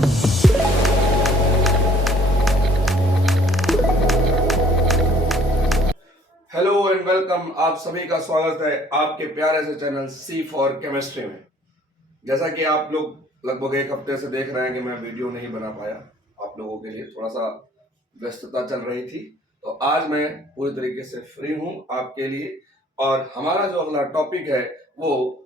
Hello and welcome. आप सभी का स्वागत है आपके प्यारे से चैनल सी फॉर केमिस्ट्री में। जैसा कि आप लोग लगभग एक हफ्ते से देख रहे हैं कि मैं वीडियो नहीं बना पाया, आप लोगों के लिए थोड़ा सा व्यस्तता चल रही थी, तो आज मैं पूरी तरीके से फ्री हूं आपके लिए। और हमारा जो अगला टॉपिक है वो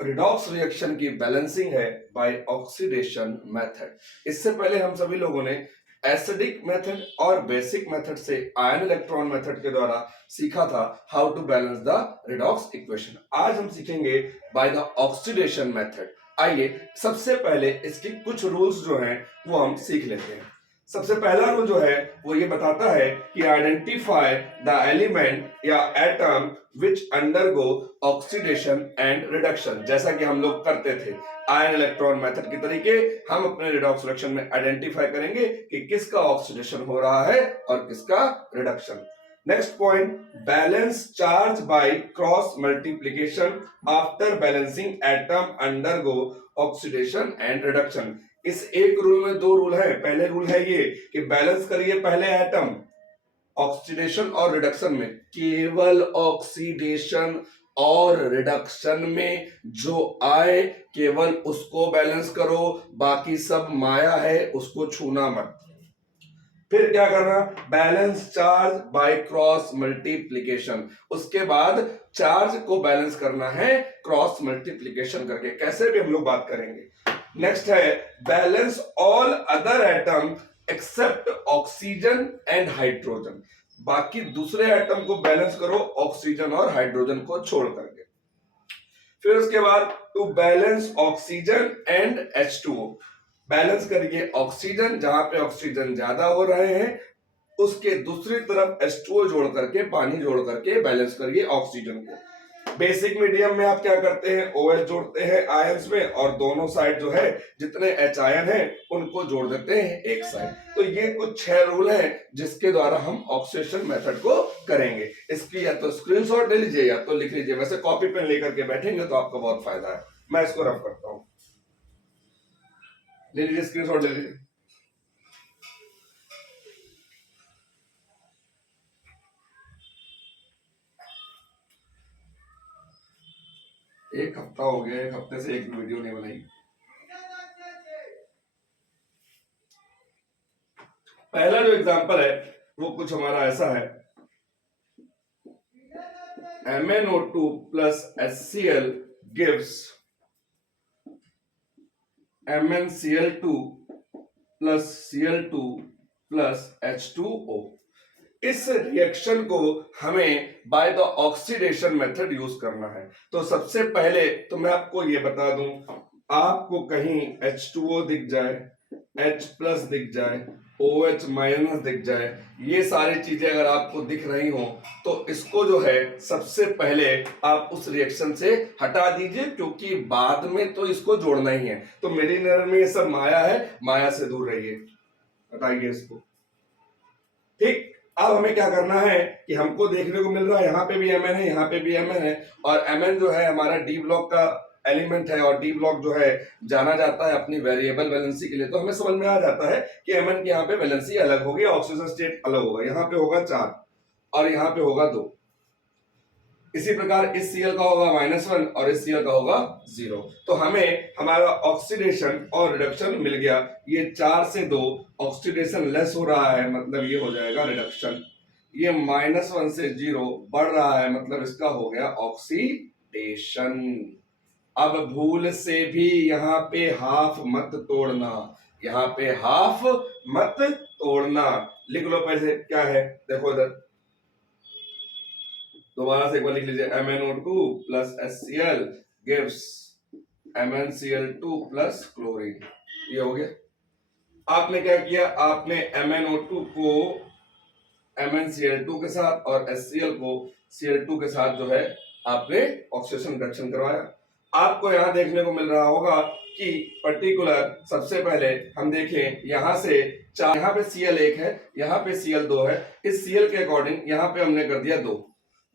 रिडॉक्स रिएक्शन की बैलेंसिंग है बाय ऑक्सीडेशन मेथड। इससे पहले हम सभी लोगों ने एसिडिक मेथड और बेसिक मेथड से आयन इलेक्ट्रॉन मेथड के द्वारा सीखा था how to balance the redox equation. आज हम सीखेंगे बाय द ऑक्सीडेशन मेथड। आइए सबसे पहले इसके कुछ रूल्स जो हैं वो हम सीख लेते हैं। सबसे पहला रूल जो है वो ये बताता है कि आइडेंटिफाई द एलिमेंट या atom which undergo oxidation and reduction. जैसा कि हम लोग करते थे आयन इलेक्ट्रॉन मेथड के तरीके, हम अपने रिडॉक्स रिएक्शन में आइडेंटिफाई करेंगे कि किसका ऑक्सीडेशन हो रहा है और किसका reduction. Next point, balance charge by cross multiplication after balancing atom undergo oxidation and reduction. इस एक रूल में दो रूल है। पहले रूल है ये कि बैलेंस करिए पहले एटम ऑक्सीडेशन और रिडक्शन में, केवल ऑक्सीडेशन और रिडक्शन में जो आए केवल उसको बैलेंस करो, बाकी सब माया है उसको छूना मत। फिर क्या करना, balance charge by cross multiplication. उसके बाद चार्ज को बैलेंस करना है क्रॉस मल्टीप्लिकेशन करके, कैसे भी हम लोग बात करेंगे। नेक्स्ट है balance all other atom except oxygen and hydrogen. बाकी दूसरे एटम को बैलेंस करो ऑक्सीजन और हाइड्रोजन को छोड़ करके। फिर उसके बाद to balance oxygen and H2O। Balance करिए ऑक्सीजन, जहां पे ऑक्सीजन ज्यादा हो रहे हैं उसके दूसरी तरफ H2O जोड़ करके, पानी जोड़ करके बैलेंस करिए ऑक्सीजन को। बेसिक मीडियम में आप क्या करते हैं, OH जोड़ते हैं आयंस में और दोनों साइड जो है जितने H आयन है उनको जोड़ देते हैं एक साइड। तो ये कुछ 6 रूल हैं जिसके द्वारा हम ऑक्सीडेशन मेथड को करेंगे। इसकी या तो स्क्रीनशॉट ले लीजिए या तो लिख लीजिए। वैसे कॉपी पेन लेकर के बैठेंगे तो आपका बहुत फायदा है। मैं इसको रफ करता हूं, ले लीजिए स्क्रीनशॉट ले लीजिए। एक हफ्ता हो गया, एक हफ्ते से एक वीडियो नहीं बनाई। पहला जो एग्जांपल है वो कुछ हमारा ऐसा है, MnO2 plus HCl gives MnCl2 plus Cl2 plus H2O। इस रिएक्शन को हमें by the oxidation method use करना है। तो सबसे पहले तो मैं आपको ये बता दूं, आपको कहीं H2O दिख जाए, H प्लस दिख जाए, OH माइनस दिख जाए, ये सारी चीजें अगर आपको दिख रही हो तो इसको जो है सबसे पहले आप उस रिएक्शन से हटा दीजिए, क्योंकि बाद में तो इसको जोड़ना ही है। तो मेरी नजर में ये सब माया है, माया से दूर रहिए, हटाइए इसको। ठीक, अब हमें क्या करना है कि हमको देखने को मिल रहा है यहाँ पे भी Mn है, यहाँ पे भी Mn है, और Mn जो है हमारा डी ब्लॉक का एलिमेंट है और डी ब्लॉक जो है जाना जाता है अपनी वेरिएबल वैलेंसी के लिए। तो हमें समझ में आ जाता है कि Mn की यहाँ पे वैलेंसी अलग होगी, ऑक्सीजन स्टेट अलग होगा। यहाँ पे होगा 4 और यहाँ पे होगा 2। इसी प्रकार इस Cl का होगा -1 और इस Cl का होगा 0। तो हमें हमारा ऑक्सीडेशन और रिडक्शन मिल गया। ये 4 से 2 ऑक्सीडेशन लेस हो रहा है, मतलब ये हो जाएगा रिडक्शन। ये -1 से 0 बढ़ रहा है, मतलब इसका हो गया ऑक्सीडेशन। अब भूल से भी यहाँ पे हाफ मत तोड़ना, यहाँ पे हाफ मत तोड़ना। लिख लो पहले क्या है, देखो इधर दोबारा से एक बार लिख लीजिए, MnO2 plus HCl gives MnCl2 plus chlorine. ये हो गया। आपने क्या किया, आपने MnO2 को MnCl2 के साथ और HCl को Cl2 के साथ जो है आपने ऑक्सीडेशन रिडक्शन करवाया। आपको यहां देखने को मिल रहा होगा कि पर्टिकुलर सबसे पहले हम देखें, यहां से यहाँ पे Cl1 है, यहाँ पे Cl2 है। इस Cl के अकॉर्डिंग यहाँ पे हमने कर दिया 2।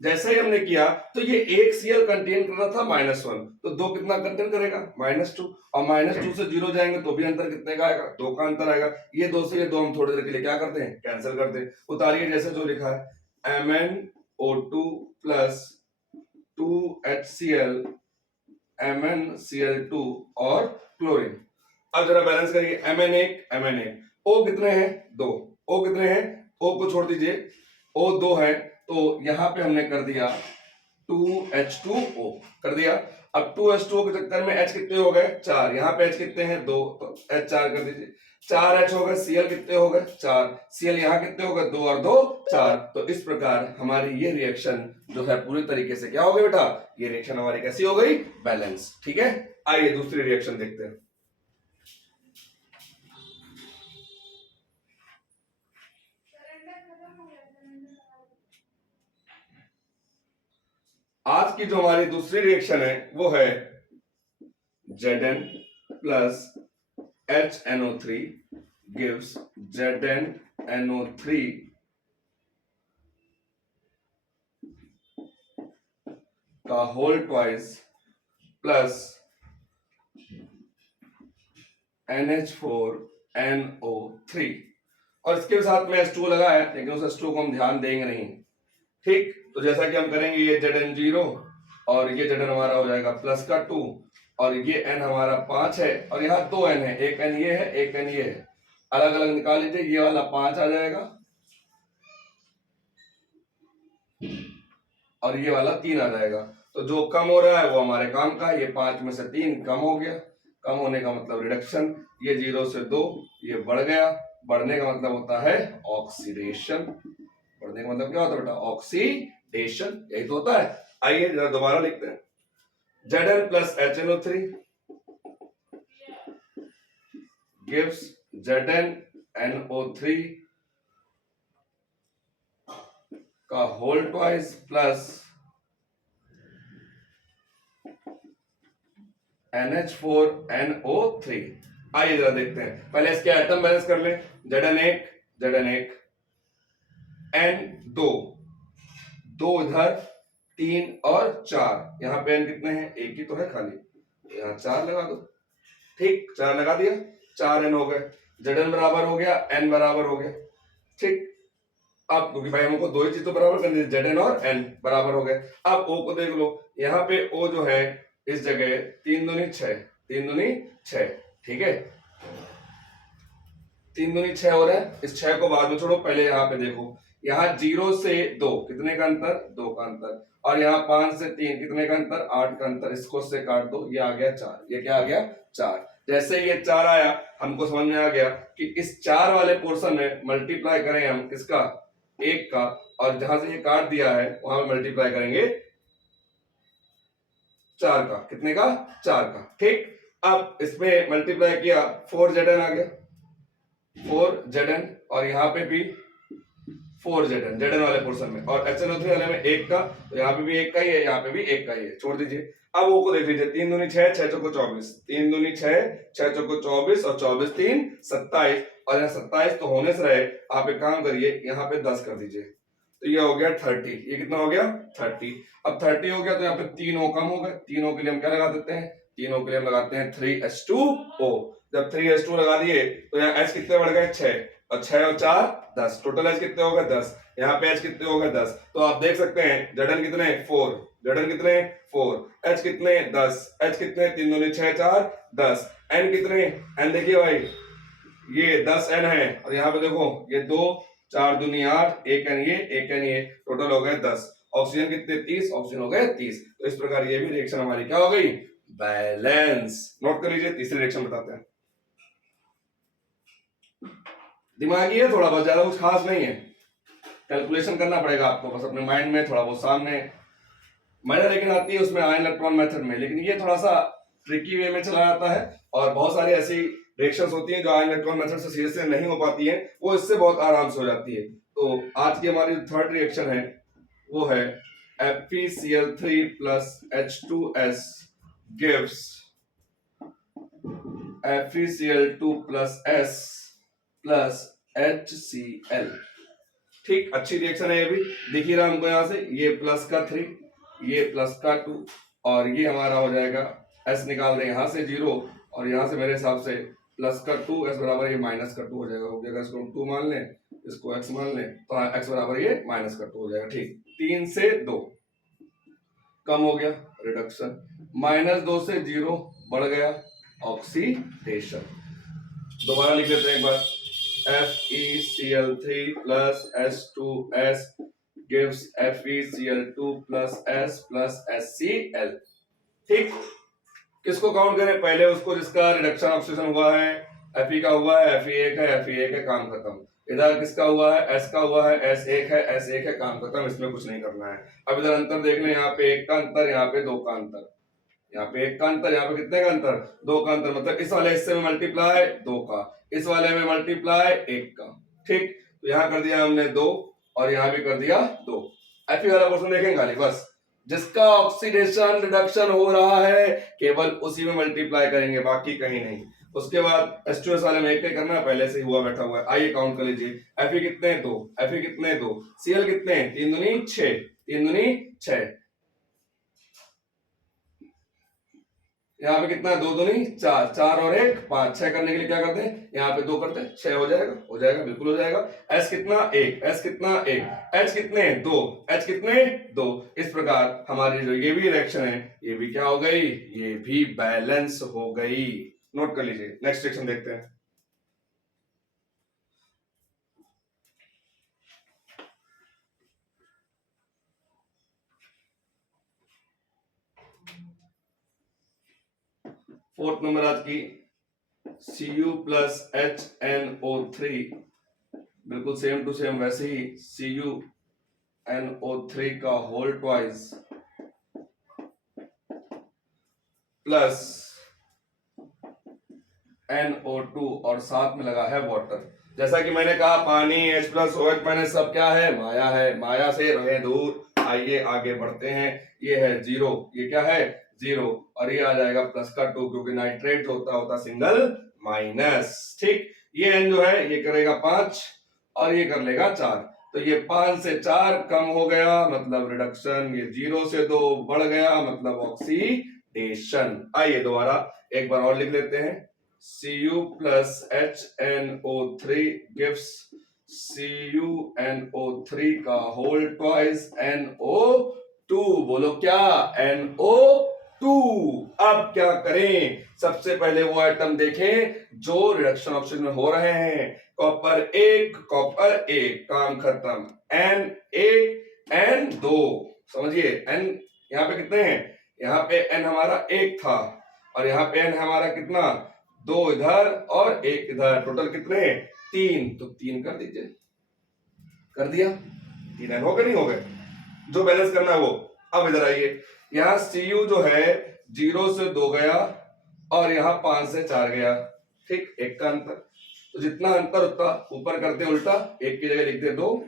जैसे ही हमने किया तो ये एक Cl कंटेन कर रहा था -1, तो 2 कितना कंटेन करेगा -2, और -2 से 0 जाएंगे तो भी अंतर कितने का आएगा, 2 का अंतर आएगा। ये 2 से ये 2 हम थोड़ी देर के लिए क्या करते हैं, कैंसिल करते हैं। उतारिए जैसे जो लिखा है MnO2 प्लस 2HCl MnCl2 और क्लोरीन। अब जरा बैलेंस करिए, Mn1 O कितने हैं, 2, O कितने हैं, O को छोड़ दीजिए, O 2 है, तो यहां पे हमने कर दिया 2H2O कर दिया। अब 2H2O के चक्कर में H कितने हो गए, 4, यहाँ पे H कितने हैं, 2, तो H 4 कर दीजिए, 4H हो गए। Cl कितने हो गए, 4, Cl यहाँ कितने हो गए, 2 और 2 4। तो इस प्रकार हमारी ये रिएक्शन जो है पूरी तरीके से क्या हो गई बेटा, ये रिएक्शन हमारी कैसी हो गई, बैलेंस। ठीक है, आइए दूसरी रिएक्शन देखते हैं। आज की जो हमारी दूसरी रिएक्शन है वो है Zn plus HNO3 gives ZnNO3 का होल ट्वाइस प्लस NH4NO3, और इसके साथ में H2 लगा है, लेकिन उस H2 को हम ध्यान देंगे नहीं। ठीक, तो जैसा कि हम करेंगे, ये Zn0 और ये Zn हमारा हो जाएगा प्लस का 2, और ये N हमारा 5 है, और यहाँ 2 N है, एक N ये है, एक N ये है, अलग अलग निकाल लीजिए, ये वाला 5 आ जाएगा और ये वाला 3 आ जाएगा। तो जो कम हो रहा है वो हमारे काम का है, ये 5 में से 3 कम हो गया, कम होने का मतलब रिडक्शन, ये 0 से 2 ये बढ़ गया, बढ़ने का मतलब होता है ऑक्सीडेशन, बढ़ने का मतलब क्या होता है बेटा, ऑक्सीडेशन, यही तो होता है। आइए जरा दोबारा लिखते हैं, Zn plus HNO3 gives ZnNO3 का होल ट्वाइस प्लस NH4NO3। आइए जरा देखते हैं, पहले इसके एटम बैलेंस कर लें, Zn1 N2, 2 इधर, 3 और 4, यहाँ पे N कितने हैं, एक ही तो है खाली, यहाँ 4 लगा दो। ठीक, 4 लगा दिया, 4 N हो गए, Zn बराबर हो गया, N बराबर हो गया। ठीक, अब क्योंकि भाई हमको दो ही चीज तो बराबर करनी है, Zn और N बराबर हो गए। अब O को देख लो, यहाँ पे O जो है इस जगह 3 दूनी 6, 3 दूनी 6, ठीक है, 3 दूनी 6 हो रहा है, इस 6 को बाद में छोड़ो, पहले यहाँ पे देखो, यहाँ 0 से 2 कितने का अंतर, 2 का अंतर, और यहाँ 5 से 3 कितने का अंतर, 8 का अंतर, इसको से काट दो, ये आ गया 4, ये क्या आ गया 4। जैसे ये 4 आया, हमको समझ में आ गया कि इस 4 वाले पोर्शन में मल्टीप्लाई करें हम किसका, 1 का, और जहां से ये काट दिया है वहां मल्टीप्लाई करेंगे 4 का, कितने का, 4 का। ठीक, अब इसमें मल्टीप्लाई किया, 4Zn आ गया, 4Zn, और यहाँ पे भी 4Zn, Zn वाले पोर्शन में, और HNO3 वाले में 1 का, तो यहाँ पे भी 1 का ही है, यहाँ पे भी 1 का ही है, छोड़ दीजिए। अब वो को देख लीजिए, 3 दूनी 6, 6 चौको 24, 3 दूनी 6, 6 चौको 24, और 24 3 27, और यहाँ 27 तो होने से रहे, आप एक काम करिए, यहाँ पे 10 कर दीजिए, तो ये हो गया 30, ये कितना हो गया 30। अब 30 हो गया तो यहाँ पे 3 O कम हो गए, 3 O के लिए हम क्या लगा देते हैं, 3 O के लिए हम लगाते हैं 3H2O। जब 3H2 लगा दिए तो यहाँ H कितने बढ़ गए, 6, और 6 और 4 10, टोटल H कितने हो गए 10, यहाँ पे H कितने हो गए 10। तो आप देख सकते हैं Zn कितने 4, Zn कितने 4, H कितने 10, H कितने 3 दूनी 6 4 10, N कितने, N देखिए भाई ये 10 N है, और यहाँ पे देखो ये 2 4 दूनी 8, 1 N ये 1 N ये, टोटल हो गए 10। ऑक्सीजन कितने 30, ऑक्सीजन हो गए 30। तो इस प्रकार ये भी रिएक्शन हमारी क्या हो गई, बैलेंस। नोट कर लीजिए, तीसरी रिएक्शन बताते हैं। दिमागी है थोड़ा, बहुत ज्यादा कुछ खास नहीं है, कैलकुलेशन करना पड़ेगा आपको बस अपने माइंड में, थोड़ा बहुत सामने मजा लेकिन आती है उसमें आयन इलेक्ट्रॉन मेथड में, लेकिन ये थोड़ा सा ट्रिकी वे में चला जाता है, और बहुत सारी ऐसी रिएक्शंस होती हैं जो आयन इलेक्ट्रॉन मेथड से सीधे से नहीं हो पाती हैं, वो इससे बहुत आराम से हो जाती है। तो आज की हमारी थर्ड रिएक्शन है वो है FeCl3 plus H2S gives FeCl2 plus S plus HCl। ठीक, अच्छी रिएक्शन है ये भी, दिख ही रहा हमको यहाँ से, ये प्लस का 3, ये प्लस का 2, और ये हमारा हो जाएगा एस निकाल रहे हैं यहाँ से 0, और यहाँ से मेरे हिसाब से प्लस का 2 एस बराबर ये माइनस का 2 हो जाएगा, क्योंकि अगर इसको 2 मान लें, इसको x मान लें, तो एक्स बराबर ये माइनस का 2 हो जाएगा। ठीक, 3 से 2 कम हो गया, रिडक्शन, -2 से 0 बढ़ गया, ऑक्सीडेशन। दोबारा लिख लेते हैं एक बार, FeCl3 plus H2S gives FeCl2 plus S plus HCl। ठीक, किसको काउंट करें? पहले उसको जिसका रिडक्शन ऑक्सीडेशन हुआ है, Fe का हुआ है, Fe1 है, Fe1 है, काम खत्म। इधर किसका हुआ है? S का हुआ है, S1 है, S1 है, काम खत्म, इसमें कुछ नहीं करना है। अब इधर अंतर देख लें, यहाँ पे 1 का अंतर, यहाँ पे 2 का अंतर, यहाँ पे 1 का अंतर, यहाँ पे कितने का अंतर? 2 का अंतर, मतलब इस वाले हिस्से में मल्टीप्लाई 2 का, इस वाले में मल्टीप्लाई 1 का। ठीक, तो यहाँ कर दिया हमने 2, और यहाँ भी कर दिया 2। Fe वाला पोर्शन देखेंगे खाली, बस जिसका ऑक्सीडेशन रिडक्शन हो रहा है केवल उसी में मल्टीप्लाई करेंगे, बाकी कहीं नहीं। उसके बाद H2S वाले में 1 करना है, पहले से हुआ बैठा हुआ है। आइए काउंट कर लीजिए, Fe कितने? 2, Fe कितने? 2, Cl कितने? 3 दूनी 6, 3 दूनी 6, यहाँ पे कितना? 2 दूनी 4, 4 और 1 5, 6 करने के लिए क्या करते हैं? यहाँ पे 2 करते हैं, 6 हो जाएगा, हो जाएगा, बिल्कुल हो जाएगा। S कितना? 1, S कितना? 1, H कितने? 2, H कितने? 2। इस प्रकार हमारी जो ये भी रिएक्शन है, ये भी क्या हो गई? ये भी बैलेंस हो गई। नोट कर लीजिए, नेक्स्ट रिएक्शन देखते हैं। फोर्थ नंबर आज की, Cu प्लस HNO3, बिल्कुल सेम टू सेम वैसे ही CuNO3 का होल ट्वाइस प्लस NO2 और साथ में लगा है वाटर। जैसा कि मैंने कहा, पानी H प्लस OH माइनस सब क्या है? माया है, माया से रहे दूर। आइए आगे बढ़ते हैं, ये है 0, ये क्या है? 0, और ये आ जाएगा प्लस का 2, क्योंकि नाइट्रेट होता सिंगल माइनस। ठीक, ये N जो है ये करेगा 5 और ये कर लेगा 4, तो ये 5 से 4 कम हो गया, मतलब रिडक्शन। ये 0 से 2 बढ़ गया, मतलब ऑक्सीडेशन। आइए दोबारा एक बार और लिख लेते हैं, Cu plus HNO3 gives CuNO3 का होल ट्वाइस NO2। बोलो क्या? NO2। अब क्या करें? सबसे पहले वो आइटम देखें जो रिडक्शन ऑक्सीजन में हो रहे हैं। कॉपर 1, कॉपर 1, काम खत्म। N1, N2, समझिए N यहाँ पे कितने हैं? यहाँ पे N हमारा 1 था, और यहाँ पे N हमारा कितना? 2 इधर और 1 इधर, टोटल कितने? 3, तो 3 कर दीजिए। कर दिया, 3 N हो गए, नहीं हो गए? जो बैलेंस करना है वो। अब इधर आइए, यहाँ Cu जो है 0 से 2 गया, और यहाँ 5 से 4 गया। ठीक, 1 का अंतर, तो जितना अंतर उतना ऊपर करते उल्टा, 1 की जगह लिख दे 2,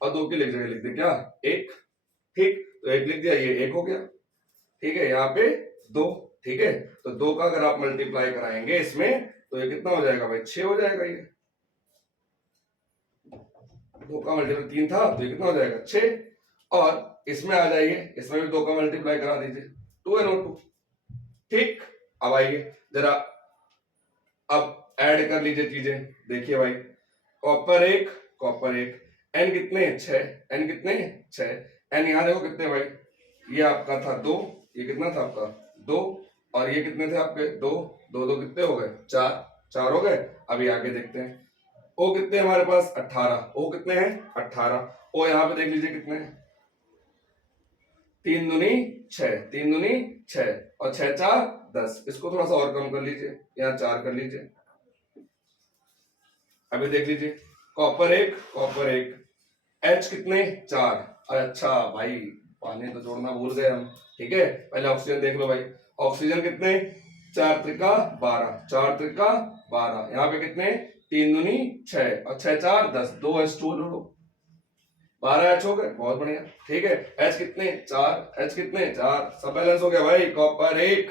और 2 की जगह लिख दे क्या? 1। ठीक, तो 1 लिख दिया, ये 1 हो गया। ठीक है, यहाँ पे 2। ठीक है, तो 2 का अगर आप मल्टीप्लाई कराएंगे इसमें, तो ये कितना हो जाएगा भाई? 6 हो जाएगा। ये 2 का मल्टीप्लाई 3 था, तो ये कितना हो जाएगा? 6। और इसमें आ जाइए, इसमें भी 2 का मल्टीप्लाई करा दीजिए, 2NO2। ठीक, अब आइए जरा, अब ऐड कर लीजिए चीजें। देखिए भाई, कॉपर 1, कॉपर 1, N कितने? 6, N कितने? 6, N यहाँ देखो कितने भाई? ये आपका था 2, ये कितना था आपका? 2, और ये कितने थे आपके? 2, 2, 2 कितने हो गए? 4, 4 हो गए। अभी आगे देखते हैं, O कितने हमारे पास? 18, O कितने हैं? 18, O यहाँ पे देख लीजिए कितने हैं? 3 दूनी 6, 3 दूनी 6, और 6 4 10। इसको थोड़ा सा और कम कर लीजिए, यहाँ 4 कर लीजिए। अभी देख लीजिए, कॉपर 1, कॉपर 1, H कितने? 4। अच्छा भाई, पानी तो जोड़ना भूल गए हम। ठीक है, पहले ऑक्सीजन देख लो भाई। ऑक्सीजन कितने? 4 त्रिका 12, 4 त्रिका 12, यहाँ पे कितने? 3 दूनी 6, और 6 4 10, 2 H2 जोड़ो, 12 H हो गए, बहुत बढ़िया। ठीक है, H कितने? 4, H कितने? 4, सब बैलेंस हो गया भाई। कॉपर 1,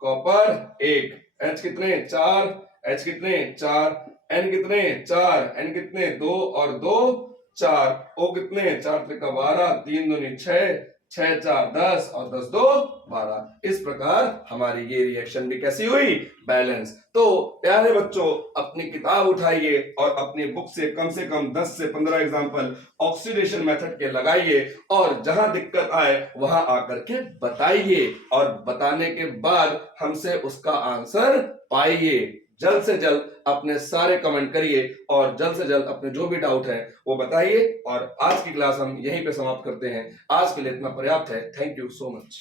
कॉपर 1, H कितने? 4, H कितने? 4, N कितने? 4, N कितने? 2 और 2 4, ओ कितने हैं, 4 त्रिका 12, 3 दूनी 6, 6 4 10 और 10 2 12। इस प्रकार हमारी ये रिएक्शन भी कैसी हुई, बैलेंस। तो प्यारे बच्चों, अपनी किताब उठाइए और अपनी बुक से कम 10 से 15 एग्जाम्पल ऑक्सीडेशन मेथड के लगाइए और जहां दिक्कत आए वहां आकर के बताइए और बताने के बाद हमसे उसका आंसर पाइए। जल्द से जल्द अपने सारे कमेंट करिए और जल्द से जल्द अपने जो भी डाउट है वो बताइए। और आज की क्लास हम यहीं पे समाप्त करते हैं। आज के लिए इतना पर्याप्त है। Thank you so much.